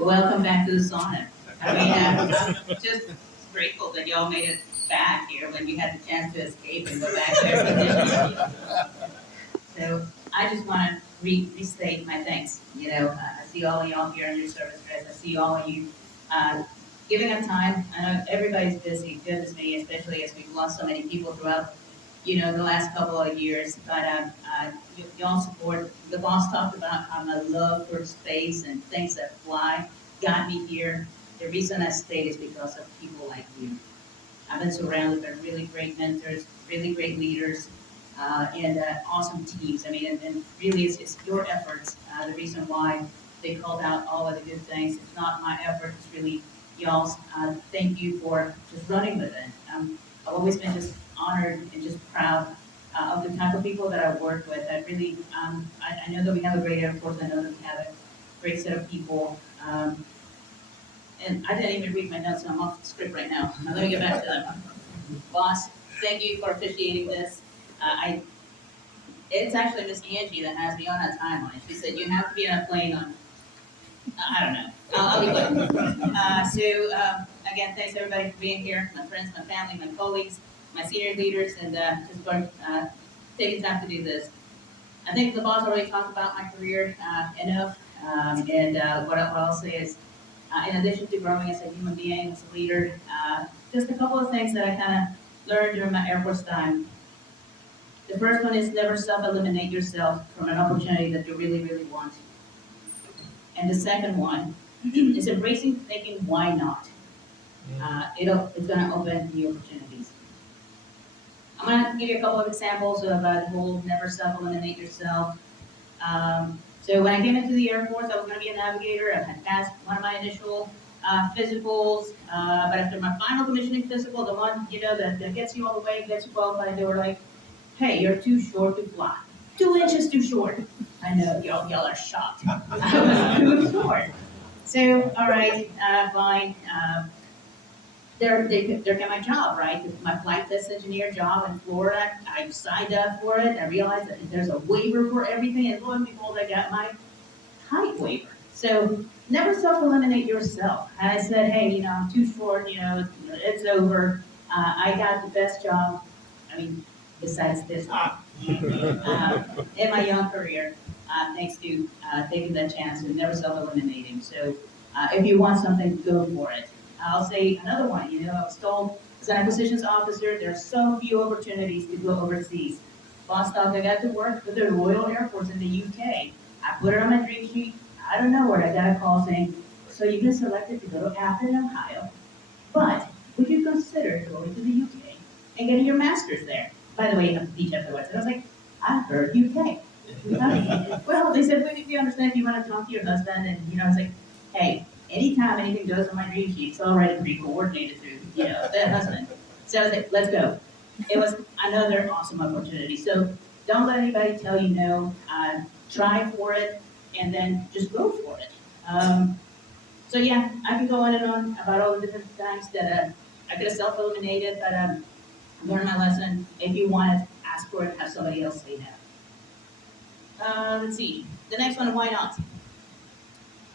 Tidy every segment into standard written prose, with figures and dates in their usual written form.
Welcome back to the sauna. I mean, I'm just grateful that y'all made it back here when you had the chance to escape and go back there. So I just want to restate my thanks. I see all of y'all here in your service dress. I see all of you uh, giving up time. I know everybody's busy, goodness me, especially as we've lost so many people throughout, the last couple of years. But y'all support. The boss talked about how my love for space and things that fly got me here. The reason I stayed is because of people like you. I've been surrounded by really great mentors, really great leaders, and awesome teams. I mean, and really it's your efforts, the reason why they called out all of the good things. It's not my effort, it's really y'all's. Thank you for just running with it. I've always been just honored and just proud of the type of people that I've worked with. I know that we have a great Air Force. I know that we have a great set of people. And I didn't even read my notes, and I'm off the script right now. Now let me get back to them. Boss, thank you for officiating this. It's actually Miss Angie that has me on a timeline. She said you have to be on a plane on, I don't know. I'll be good. Again, thanks everybody for being here, my friends, my family, my colleagues, my senior leaders, and just for taking time to do this. I think the boss already talked about my career enough, what I'll say is, in addition to growing as a human being, as a leader, just a couple of things that I kind of learned during my Air Force time. The first one is never self-eliminate yourself from an opportunity that you really, really want. And the second one is embracing thinking, why not? It's going to open new opportunities. I'm going to give you a couple of examples of the whole never self-eliminate yourself. So when I came into the Air Force, I was going to be a navigator. I had passed one of my initial physicals, but after my final commissioning physical, the one that gets you all the way, gets you qualified, they were like, "Hey, you're too short to fly. 2 inches too short." I know y'all are shocked. I was too short. So all right, fine. There came my job, right? My flight test engineer job in Florida. I signed up for it. I realized that there's a waiver for everything, and lo and behold, I got my height waiver. So never self-eliminate yourself. And I said, hey, I'm too short. It's over. I got the best job. I mean, besides this one, in my young career, thanks to taking that chance and never self-eliminating. So if you want something, go for it. I'll say another one. I was told as an acquisitions officer, there are so few opportunities to go overseas. Boss thought I got to work with the Royal Air Force in the UK. I put it on my dream sheet. I don't know where I got a call saying, "So you've been selected to go to Athens, Ohio, but would you consider going to the UK and getting your master's there?" By the way, I'm teach afterwards. And I was like, "I heard UK." Well, they said, "We understand if you want to talk to your husband." And I was like, "Hey, anytime anything goes on my dream sheet, it's already pre-coordinated through the husband." So I was like, "Let's go." It was another awesome opportunity. So don't let anybody tell you no. Try for it, and then just go for it. So yeah, I can go on and on about all the different times that I could have self-eliminated, but I learned my lesson. If you want it, ask for it. Have somebody else say no. Let's see. The next one, why not?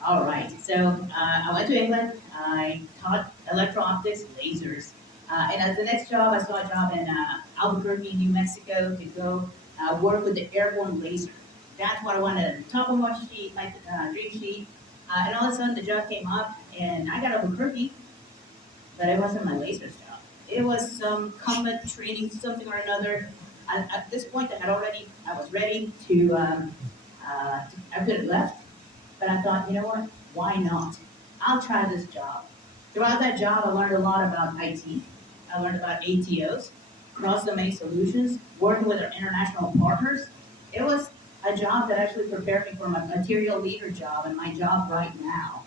All right. So I went to England. I taught electro-optics, lasers. And as the next job, I saw a job in Albuquerque, New Mexico, to go work with the airborne laser. That's what I wanted at the top of my sheet, my dream sheet. And all of a sudden, the job came up, and I got Albuquerque, but it wasn't my lasers job. It was some combat training, something or another. At this point, I was ready I could have left, but I thought, you know what? Why not? I'll try this job. Throughout that job, I learned a lot about IT. I learned about ATOs, cross-domain solutions, working with our international partners. It was a job that actually prepared me for my material leader job and my job right now.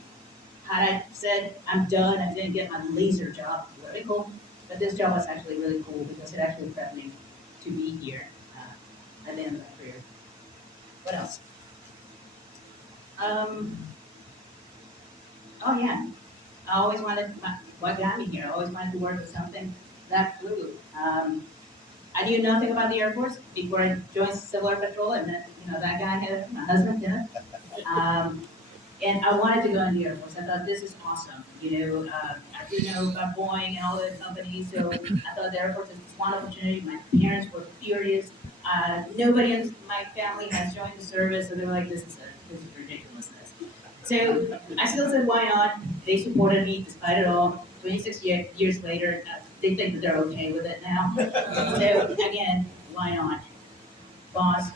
Had I said, I'm done, I didn't get my laser job, really cool. But this job was actually really cool because it actually prepped me to be here at the end of my career. What else? Um, oh yeah, I always wanted, what got me here, I always wanted to work with something that flew. I knew nothing about the Air Force before I joined Civil Air Patrol, and then, that guy had my husband, And I wanted to go in the Air Force. I thought this is awesome. I do know about Boeing and all the companies, so I thought the Air Force is this one opportunity. My parents were furious. Nobody in my family has joined the service, so they were like, this is ridiculousness." So I still said, why not? They supported me despite it all. 26 years later, they think that they're okay with it now. So again, why not? Boss,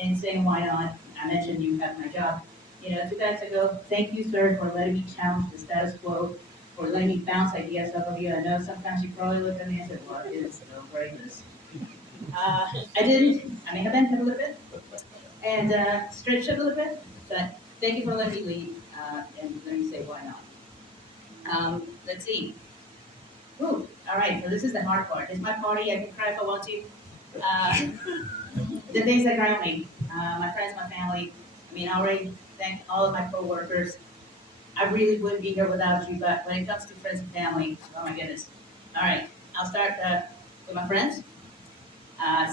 and saying why not. I mentioned you have my job. 2 times ago, thank you, sir, for letting me challenge the status quo, for letting me bounce ideas off of you. I know sometimes you probably look at me and said, well, it is so break this. I didn't. I may have bent a little bit and stretched it a little bit, but thank you for letting me lead and let me say why not. Let's see. Ooh, all right, so this is the hard part. It's my party. I can cry if I want to. The things that ground me, my friends, my family. I mean, I already thank all of my coworkers. I really wouldn't be here without you, but when it comes to friends and family, oh my goodness. All right, I'll start with my friends.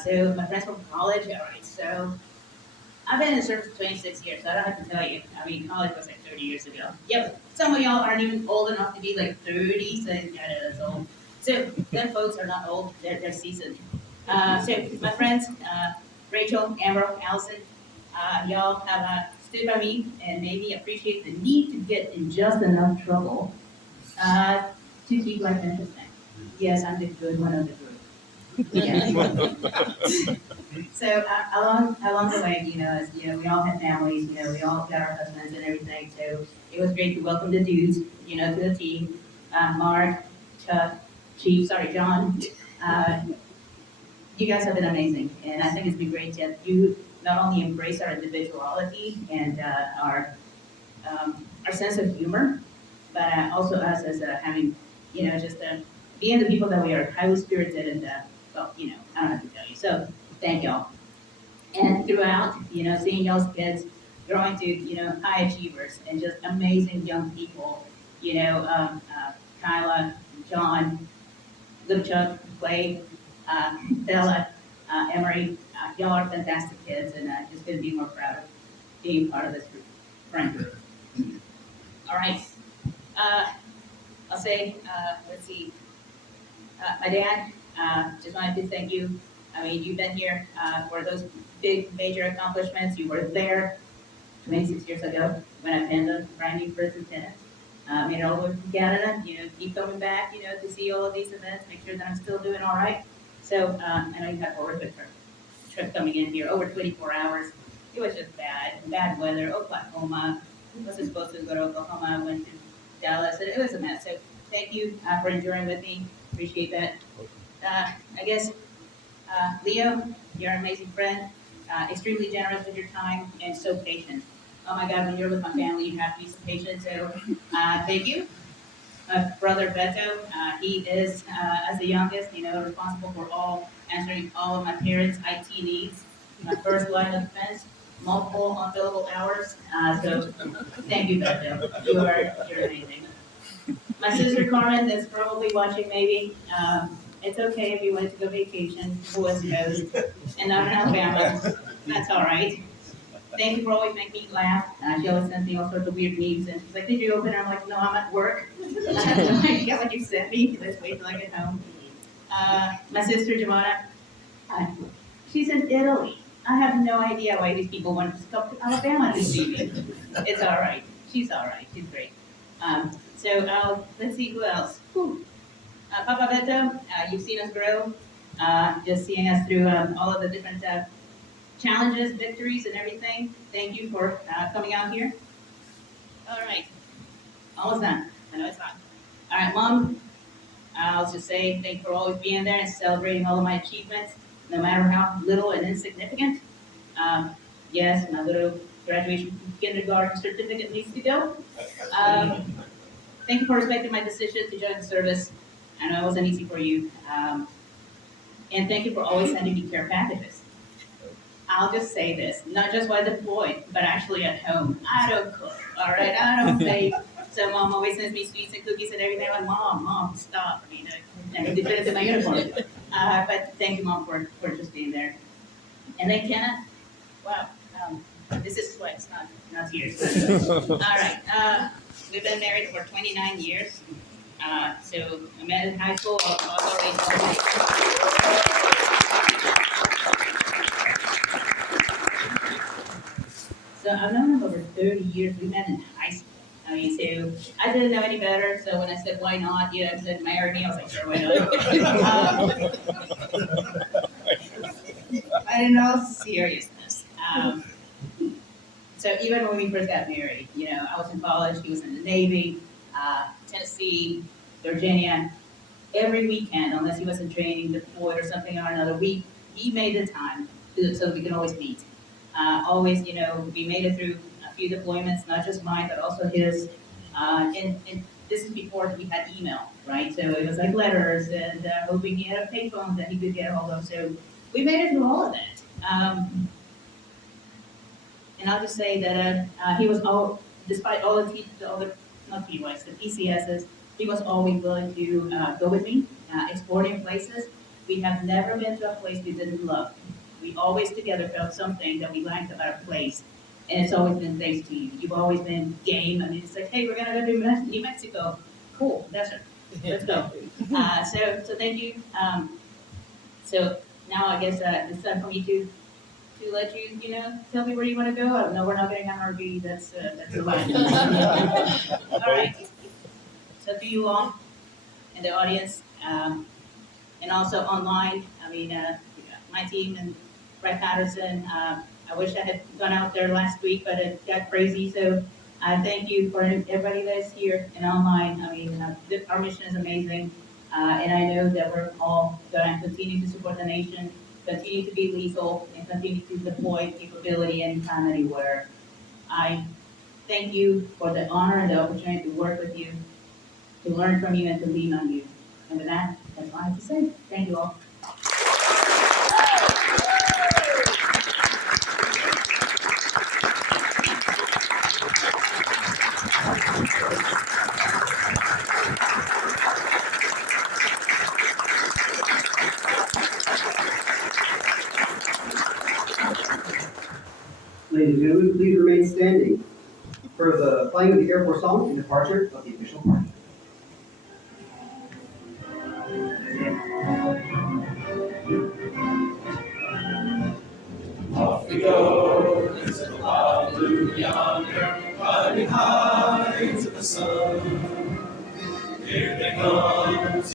So my friends from college. All right, so I've been in the service for 26 years, so I don't have to tell you. I mean, college was like 30 years ago. Yep, some of y'all aren't even old enough to be like 30, so yeah, that's old. So them folks are not old; they're seasoned. So my friends, Rachel, Amber, Allison, y'all have stood by me and made me appreciate the need to get in just enough trouble uh, to keep life interesting. Yes, I'm the good one of the group. Yes. So along the way, as we all had families, we all got our husbands and everything. So it was great to welcome the dudes, to the team. Mark, Chuck, Chief, sorry, John. Uh, you guys have been amazing, and I think it's been great that you not only embrace our individuality and our sense of humor, but also us as having, just being the people that we are, highly spirited and, well, I don't have to tell you. So thank y'all. And throughout, seeing y'all's kids growing to, high achievers and just amazing young people, Kyla, John, Little Chuck, Clay, Bella, Emery, y'all are fantastic kids, and just couldn't be more proud of being part of this group, friend group. All right. Uh, I'll say, let's see, my dad, just wanted to thank you. I mean, you've been here for those big, major accomplishments. You were there 26 years ago when I penned a brand new first lieutenant. Made it all the way from Canada, keep coming back, to see all of these events, make sure that I'm still doing all right. So I know you had a horrific trip coming in here, over 24 hours. It was just bad weather. Oklahoma, I wasn't supposed to go to Oklahoma. I went to Dallas, and it was a mess. So thank you for enduring with me. Appreciate that. I guess, Leo, you're an amazing friend, extremely generous with your time, and so patient. Oh my God, when you're with my family, you have to be so patient. So thank you. My brother Beto, he is, as the youngest, responsible for answering all of my parents' IT needs. My first line of defense, multiple unbillable hours. So thank you, Beto. You're amazing. My sister Carmen is probably watching maybe. It's okay if you went to go vacation to the West Coast and not in Alabama. That's all right. Thank you for always making me laugh. She always sends me all sorts of weird memes, and she's like, "Did you open it?" I'm like, "No, I'm at work." I have no idea what you sent me. Let's wait till I get home. My sister Jamana, uh, she's in Italy. I have no idea why these people want to come to Alabama to see me. It's all right. She's all right. She's great. Let's see who else. Whew. Papa Beto, you've seen us grow, just seeing us through all of the different challenges, victories, and everything. Thank you for coming out here. All right, almost done. I know it's not. All right, Mom, I'll just say thank you for always being there and celebrating all of my achievements, no matter how little and insignificant. Um, yes, my little graduation from kindergarten certificate needs to go. Um, Thank you for respecting my decision to join the service. I know it wasn't easy for you. And thank you for always sending me care packages. I'll just say this, not just while deployed, but actually at home. I don't cook, all right? I don't bake. So Mom always sends me sweets and cookies and everything. I'm like, Mom, stop. I mean, I need to fit into my uniform. But thank you, Mom, for just being there. And then Kenna, wow. This is sweats, not tears. All right. We've been married for 29 years. So I met in high school all the way So I've known him over 30 years. We met in high school. I mean, so I didn't know any better. So when I said, why not? You know, I said, marry me. I was like, sure, why not? But in all seriousness, so even when we first got married, you know, I was in college, he was in the Navy, Tennessee, Virginia. Every weekend, unless he wasn't training, deployed or something or another, he made the time so that we can always meet. Always, you know, we made it through a few deployments, not just mine, but also his. And this is before we had email, right? So it was like letters and hoping he had a payphone that he could get a hold of. So we made it through all of that. And I'll just say that he was all, despite all the not TYs, the PCSs, he was always willing to go with me, explore new places. We have never been to a place we didn't love. We always together felt something that we liked about a place. And it's always been thanks to you. You've always been game. I mean, it's like, hey, we're going to go to New Mexico. Cool, desert. Let's go. So thank you. So now I guess it's time for me to let you, you know, tell me where you want to go. No, we're not getting an RV. That's a lie. All right. So to you all in the audience, and also online, I mean, my team and Brett Patterson. I wish I had gone out there last week, but it got crazy. So I thank you for everybody that's here and online. I mean, our mission is amazing. And I know that we're all going to continue to support the nation, continue to be lethal, and continue to deploy capability anytime, anywhere. I thank you for the honor and the opportunity to work with you, to learn from you, and to lean on you. And with that, that's all I have to say. Thank you all. Ladies and gentlemen, please remain standing for the playing of the Air Force song and departure of the official party.